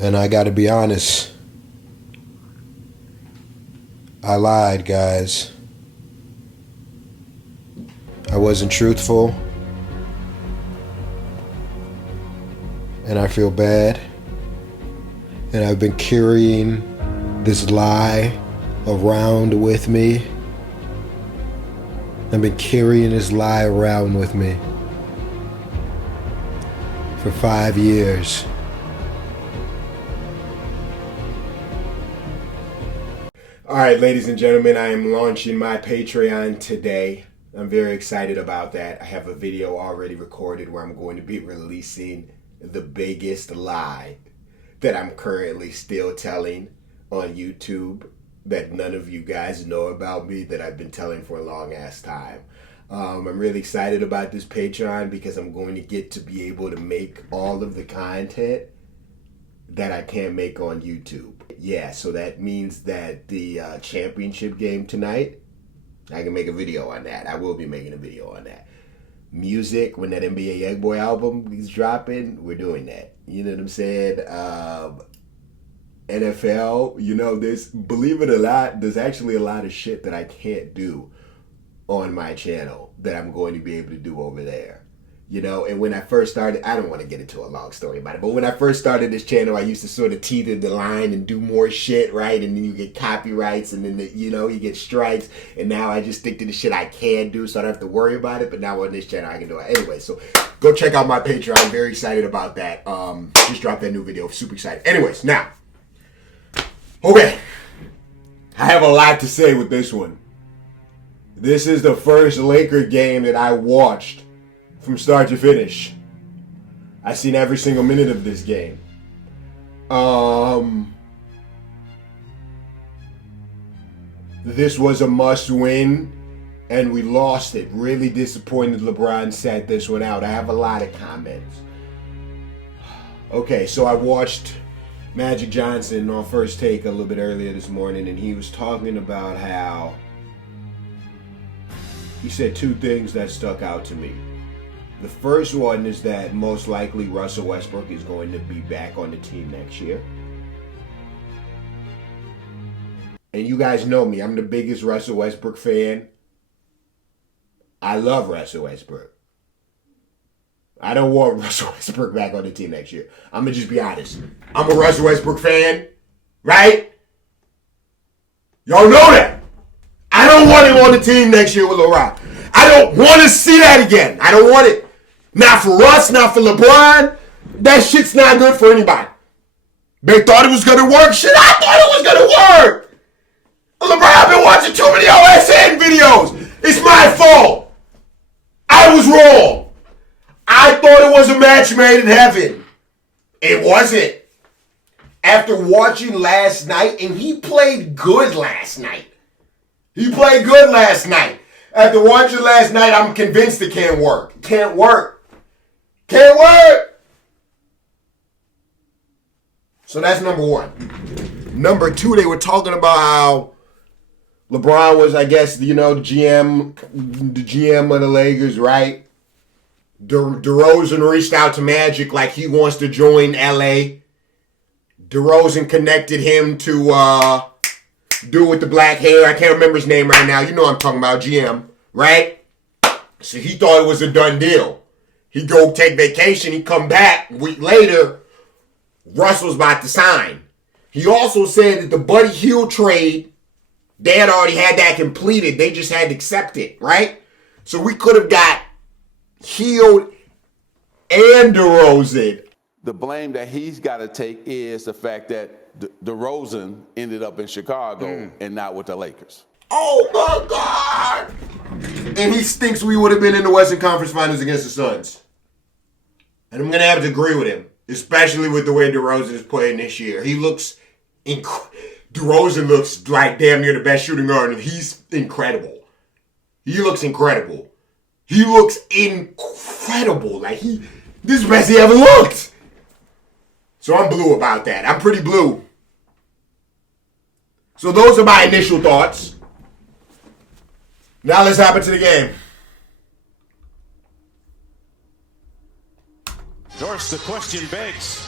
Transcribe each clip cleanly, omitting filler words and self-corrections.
And I gotta be honest, I lied, guys. I wasn't truthful. And I feel bad. And I've been carrying this lie around with me. I've been carrying this lie around with me for 5 years. All right, ladies and gentlemen, I am launching my Patreon today. I'm very excited about that. I have a video already recorded where I'm going to be releasing the biggest lie that I'm currently still telling on YouTube that none of you guys know about me, that I've been telling for a long ass time. I'm really excited about this Patreon because I'm going to get to be able to make all of the content that I can't make on YouTube. Yeah, so that means that the championship game tonight, I can make a video on that. I will be making a video on that. Music, when that NBA Youngboy album is dropping, we're doing that. You know what I'm saying? NFL, you know, believe it or not, there's actually a lot of shit that I can't do on my channel that I'm going to be able to do over there. You know, and when I first started, I don't want to get into a long story about it, but when I first started this channel, I used to sort of teeter the line and do more shit, right? And then you get copyrights, and then, you get strikes, and now I just stick to the shit I can do, so I don't have to worry about it, but now on this channel, I can do it. Anyway, so go check out my Patreon. I'm very excited about that. Just dropped that new video. Super excited. Anyways, now, okay, I have a lot to say with this one. This is the first Laker game that I watched from start to finish. I've seen every single minute of this game. This was a must win, and we lost it. Really disappointed LeBron sat this one out. I have a lot of comments. Okay, so I watched Magic Johnson on First Take a little bit earlier this morning, and he was talking about how he said two things that stuck out to me. The first one is that most likely Russell Westbrook is going to be back on the team next year. And you guys know me, I'm the biggest Russell Westbrook fan. I love Russell Westbrook. I don't want Russell Westbrook back on the team next year. I'm going to just be honest. I'm a Russell Westbrook fan, right? Y'all know that. I don't want him on the team next year with LeBron. I don't want to see that again. I don't want it. Not for Russ, not for LeBron. That shit's not good for anybody. They thought it was going to work. Shit, I thought it was going to work. LeBron, I've been watching too many OSN videos. It's my fault. I was wrong. I thought it was a match made in heaven. It wasn't. After watching last night, and he played good last night. After watching last night, I'm convinced it can't work. Can't work. So that's number one. Number two, they were talking about how LeBron was, I guess, the GM of the Lakers, right? Derozan reached out to Magic like he wants to join LA. Derozan connected him to dude with the black hair. I can't remember his name right now. You know what I'm talking about, GM, right? So he thought it was a done deal. He go take vacation. He come back a week later. Russell's about to sign. He also said that the Buddy Hield trade, they had already had that completed. They just had to accept it, right? So we could have got Hield and Derozan. The blame that he's got to take is the fact that Derozan ended up in Chicago and not with the Lakers. Oh my God! And he thinks we would have been in the Western Conference Finals against the Suns. And I'm going to have to agree with him, especially with the way Derozan is playing this year. DeRozan looks like damn near the best shooting guard, and he's incredible. He looks incredible. Like this is the best he ever looked. So I'm blue about that. I'm pretty blue. So those are my initial thoughts. Now let's hop into the game. Doris, the question begs,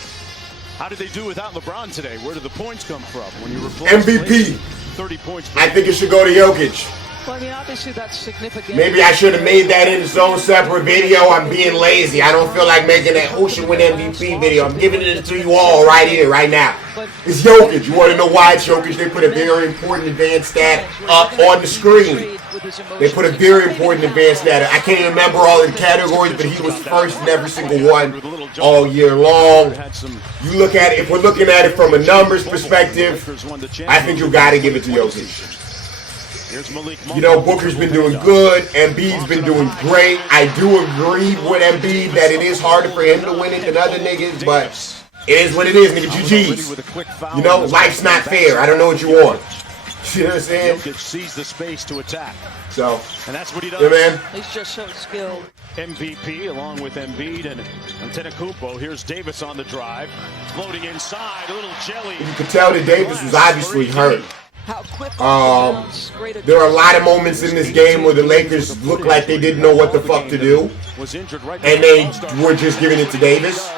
How did they do without LeBron today? Where did the points come from? When you replace MVP. 30 points. I think it should go to Jokic. Well, I mean, obviously that's significant. Maybe I should have made that in its own separate video. I'm being lazy. I don't feel like making that who should win MVP video. I'm giving it to you all right here, right now. It's Jokic. You want to know why it's Jokic? They put a very important advanced stat up on the screen. They put a very important advanced stat. I can't even remember all of the categories, but he was first in every single one all year long. You look at it, if we're looking at it from a numbers perspective, I think you got to give it to Jokic. You know, Booker's been doing good. Embiid's been doing great. I do agree with Embiid that it is harder for him to win it than other niggas, but it is what it is, nigga. GG's. You know, life's not fair. I don't know what you want. You know what I'm saying? Jokic sees the space to attack. So, and that's what he does. Yeah, man. He's just so skilled. MVP along with Embiid and Antetokounmpo. Here's Davis on the drive. Floating inside, a little jelly. You could tell that Davis was obviously hurt. There are a lot of moments in this game where the Lakers looked like they didn't know what the fuck to do, and they were just giving it to Davis.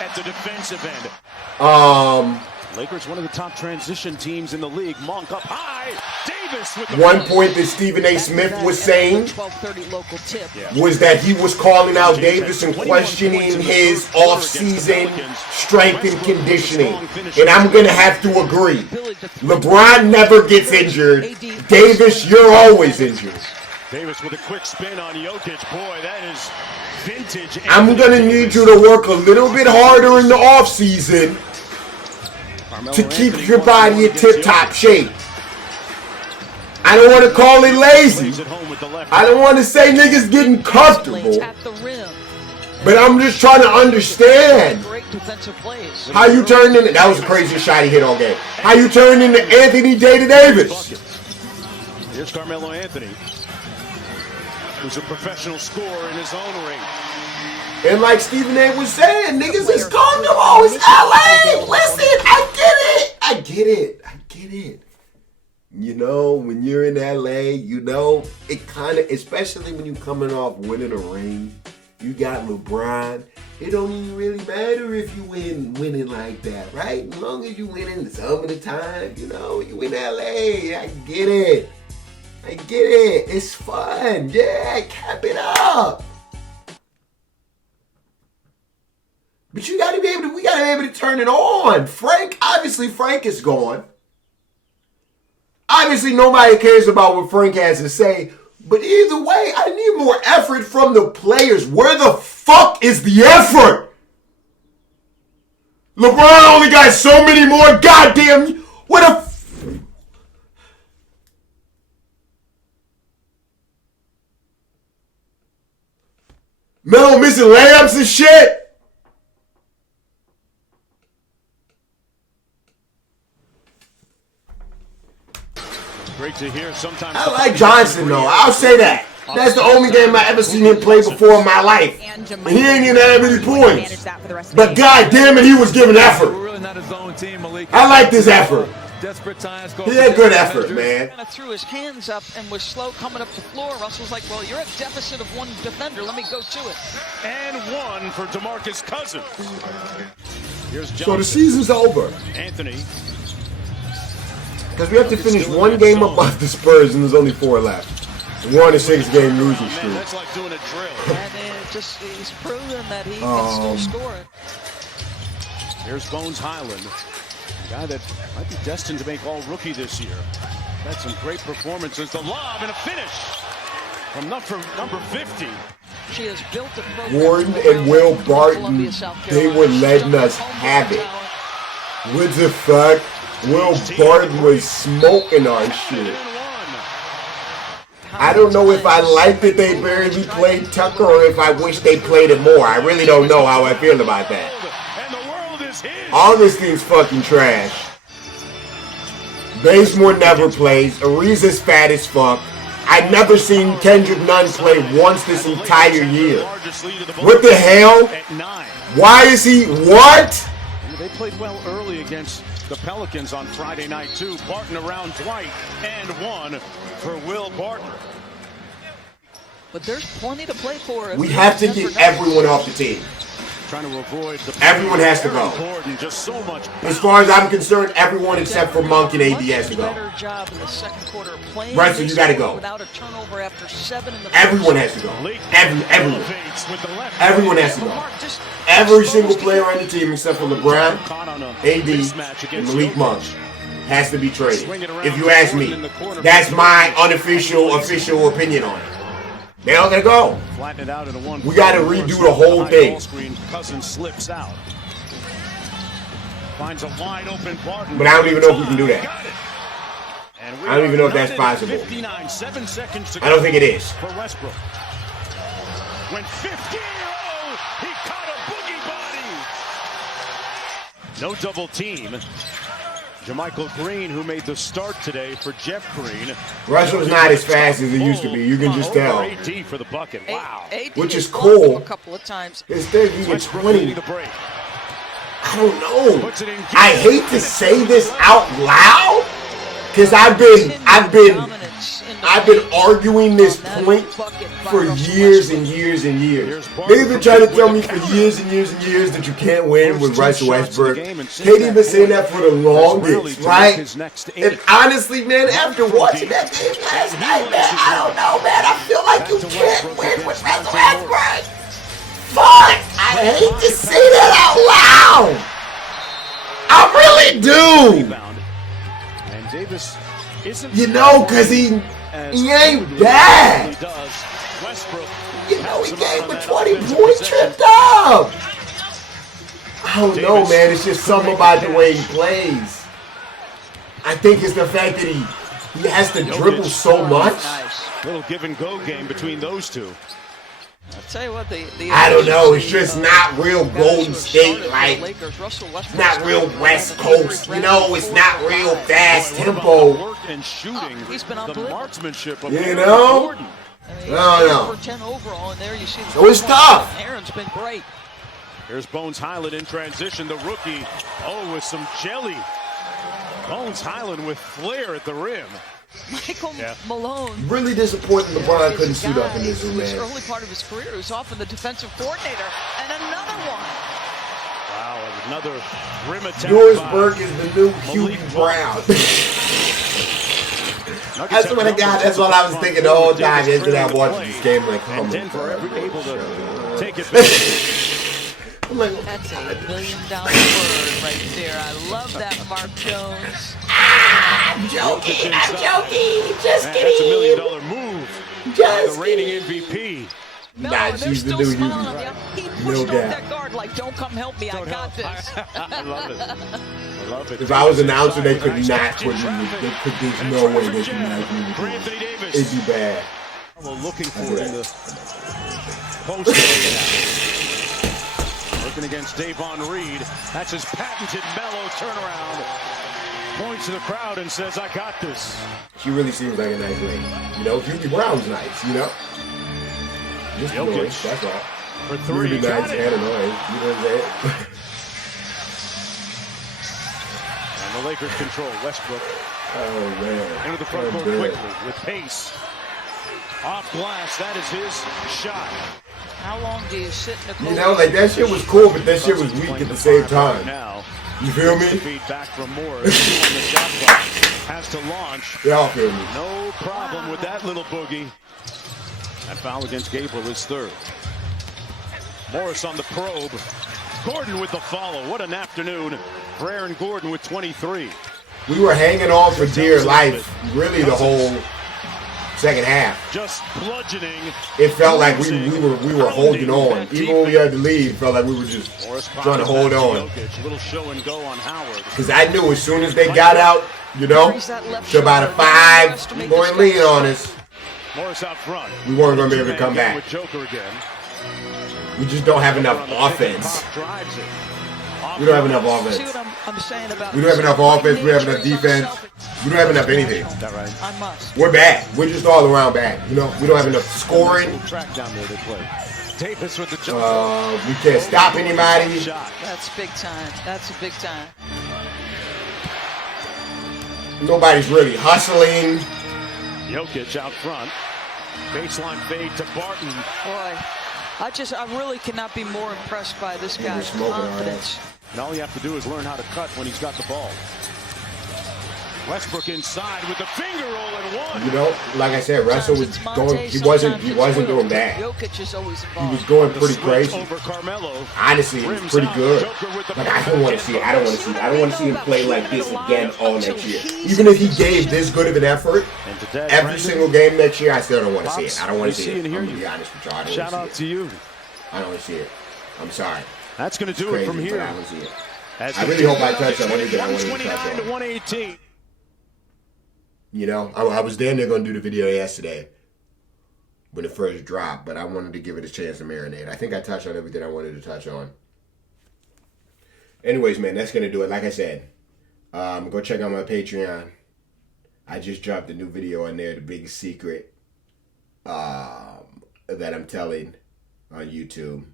At the defensive end. Lakers, one of the top transition teams in the league. Monk up high. Davis with the one point that Stephen A. Smith was saying was that he was calling out Davis and questioning his off-season strength and conditioning. And I'm going to have to agree. LeBron never gets injured. Davis, you're always injured. Davis with a quick spin on Jokic. Boy, that is vintage. I'm going to need you to work a little bit harder in the off-season to keep your body in tip-top shape. I don't want to call it lazy. I don't want to say niggas getting comfortable. But I'm just trying to understand how you turned into, that was the craziest shot he hit all game. How you turned into Anthony Davis. Here's Carmelo Anthony, who's a professional scorer in his own ring. And like Stephen A. was saying, niggas is comfortable. It's LA. Listen, I get it. You know, when you're in LA, you know, it kind of, especially when you're coming off winning a ring, you got LeBron. It don't even really matter if you winning like that, right? As long as you winning some of the time, you know, you in LA. I get it. It's fun. Yeah, cap it up. But we gotta be able to turn it on. Frank is gone. Obviously, nobody cares about what Frank has to say. But either way, I need more effort from the players. Where the fuck is the effort? LeBron only got so many more goddamn... Melo missing layups and shit? Great to hear. Sometimes I like Johnson though. I'll say that. That's the only game I ever seen him play before in my life. He ain't even had many points. But god damn it, he was giving effort. I like this effort. He had good effort, man. Kind of threw his hands up and was slow coming up the floor. Russell's like, well, you're at deficit of one defender. Let me go to it. And one for DeMarcus Cousins. Here's so the season's over. Anthony. Because we have to finish one game above the Spurs and there's only 4 left. We're on a 6-game losing streak. That's like doing a drill. And he's proven that he can still score it. Here's Bones Highland, a guy that might be destined to make all-rookie this year. Had some great performances. The lob and a finish from number 50. She has built a program. Gordon and Will Barton, they were letting us have it. What the fuck? Will Barton was smoking our shit. I don't know if I like that they barely played Tucker or if I wish they played it more. I really don't know how I feel about that. All this team's fucking trash. Bazemore never plays. Ariza's fat as fuck. I've never seen Kendrick Nunn play once this entire year. What the hell? Why is he... What? They played well early against the Pelicans on Friday night, too. Barton around Dwight, and one for Will Barton. But there's plenty to play for. We have to get everyone off the team. Trying to avoid the Everyone has to go. Just so much. As far as I'm concerned, everyone except for Monk and AD has to go. Better job in the second quarter of playing Russell, you got to go. without a turnover after 7 in the Everyone has to go. Everyone. Everyone has to go. Every single player on the team except for LeBron, AD, and Malik Monk has to be traded. If you ask me, that's my unofficial, official opinion on it. They all gotta go. We gotta redo the whole thing. Cousins slips out. Finds a wide open Barton. But I don't even know if we can do that. I don't even know if that's possible. 59, 7 seconds to I don't think it is. for Westbrook. Went 50. Oh, he caught a boogie body. No double team. JaMychal Green, who made the start today for Jeff Green. Russell's not as fast as it used to be. You can just tell. AD for the bucket. Wow. Which is cool. A couple of times. Instead, you get 20. The break. I don't know. I hate to say this out loud because I've been arguing this point for years and years and years. They've been trying to tell me for years and years and years that you can't win with Russell Westbrook. KD been saying that for the longest, right? And honestly, man, after watching that game last night, man, I don't know, man. I feel like you can't win with Russell Westbrook. Fuck! I hate to say that out loud. I really do. And Davis isn't, you know, because he ain't bad. Westbrook, you know, he gave a 20 points tripped up. I don't know, man. It's just something about the way he plays. I think it's the fact that he has to dribble so much. Little give and go game between those two. I'll tell you what, I don't know. It's just not real Golden State, like, it's not real West Coast. You know, it's not real fast tempo. He's been on the marksmanship of you know? No. So it's tough. Aaron's been great. Here's Bones Hield in transition. The rookie, with some jelly. Bones Hield with flair at the rim. Michael Malone. Really disappointing LeBron couldn't suit up in this, man. Early part of his career, he was often the defensive coordinator, and another one. Wow, another rim attack. Doris Burke is the new Hubie Brown. I swear to God, that's what I was thinking the whole time yesterday. I watched this game like, oh my God. Able to take it. That's $1 million word right there. I love that, Mark Jones. I'm joking. Just kidding. That's $1 million move. Just the reigning MVP. Nah, she's the new Hubie. He pushed over that guard like, don't come help me, I got this. I love it. I love it. If I was an announcer, they could not put me. There's no way they could not me. It'd be bad. We're looking for it in the post. Looking against Davon Reed. That's his patented mellow turnaround. Points to the crowd and says, I got this. She really seems like a nice lady. You know, Hubie Brown's nice, you know? Just annoying, that's all. For three. Really nice and annoying, you know what I'm saying? And the Lakers control. Westbrook. Oh, man. Into the front court quickly with pace. Off glass, that is his shot. How long do you sit in the You know, like that shit was cool, but that shit was weak at the same time. Now, you feel me? Feedback from Morris on the shot clock. Has to launch. Y'all feel me? No problem with that little boogie. That foul against Gabriel is third. Morris on the probe. Gordon with the follow. What an afternoon for Aaron Gordon with 23. We were hanging on for dear life, really the whole second half. Just bludgeoning. It felt like we were holding on. Even when we had to leave, it felt like we were just trying to hold on. Little show and go on Howard. Because I knew as soon as they got out, you know, to about a 5-point lead on us, Morris out front. We weren't going to be able to come back. With Joker again. We just don't have enough offense. We don't have enough offense. See what I'm saying about we don't have enough offense. We don't have enough defense. We don't have enough anything. Is that right? I must. We're bad. We're just all around bad. You know, we don't have enough scoring. Track down there they play. Davis with the we can't stop anybody. That's big time. That's a big time. Nobody's really hustling. Jokic out front. Baseline fade to Barton. Boy. I really cannot be more impressed by this guy's confidence. And all you have to do is learn how to cut when he's got the ball. Westbrook inside with the finger roll and one. You know, like I said, Russell was going. He wasn't doing bad. Jokic is always He involved. was going pretty crazy. Over Carmelo. Honestly, it was pretty good. Like I don't want to see it. I don't want to see him play like this again all next year. Even if he gave this good of an effort every single game next year, I still don't want to see it. I don't want to see it. I'm gonna be honest with y'all. I don't Shout out want to see to it. you. I don't want to see it. I'm sorry. That's going to do Crazy, it from but here. I don't see it. As I really hope I touch on everything I wanted to touch 129 to on. 118. You know, I was damn near going to do the video yesterday when it first dropped, but I wanted to give it a chance to marinate. I think I touched on everything I wanted to touch on. Anyways, man, that's going to do it. Like I said, go check out my Patreon. I just dropped a new video on there, the big secret that I'm telling on YouTube.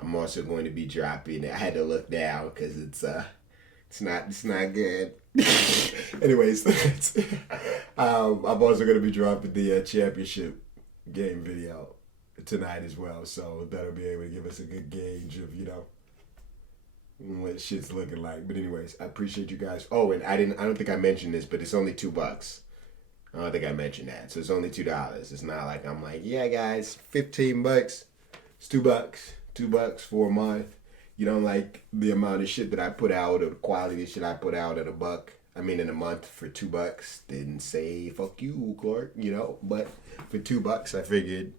I'm also going to be dropping. I had to look down because it's not good. Anyways, I'm also going to be dropping the championship game video tonight as well, so that'll be able to give us a good gauge of what shit's looking like. But anyways, I appreciate you guys. Oh, and I don't think I mentioned this, but it's only $2. I don't think I mentioned that, so it's only $2. It's not like I'm like, yeah, guys, $15. It's $2 for a month. You don't like the amount of shit that I put out or the quality of shit I put out in a month for $2. Didn't say fuck you, Clark, but for $2 I figured,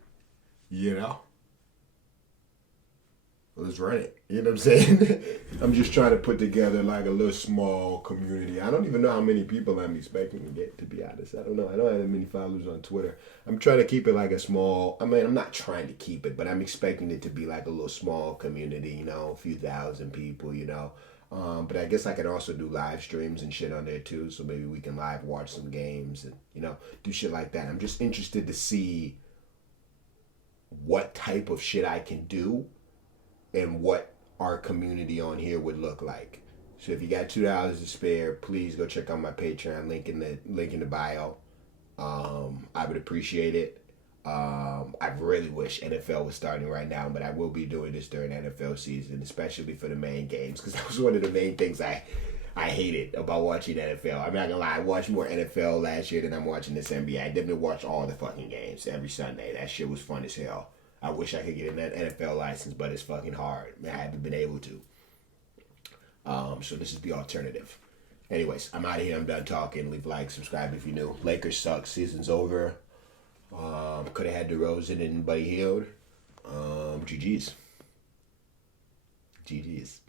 let's run it. You know what I'm saying? I'm just trying to put together like a little small community. I don't even know how many people I'm expecting to get, to be honest. I don't know. I don't have that many followers on Twitter. I'm trying to keep it like a small, I'm not trying to keep it, but I'm expecting it to be like a little small community, a few thousand people, But I guess I can also do live streams and shit on there too. So maybe we can live watch some games and, do shit like that. I'm just interested to see what type of shit I can do and what our community on here would look like. So if you got $2 to spare, please go check out my Patreon, link in the bio. I would appreciate it. I really wish NFL was starting right now, but I will be doing this during NFL season, especially for the main games, because that was one of the main things I hated about watching NFL. I'm not gonna lie, I watched more NFL last year than I'm watching this NBA. I definitely watched all the fucking games every Sunday. That shit was fun as hell. I wish I could get an NFL license, but it's fucking hard. I haven't been able to. So this is the alternative. Anyways, I'm out of here. I'm done talking. Leave a like, subscribe if you're new. Lakers suck. Season's over. Could have had Derozan and Buddy Hield. GG's. GG's.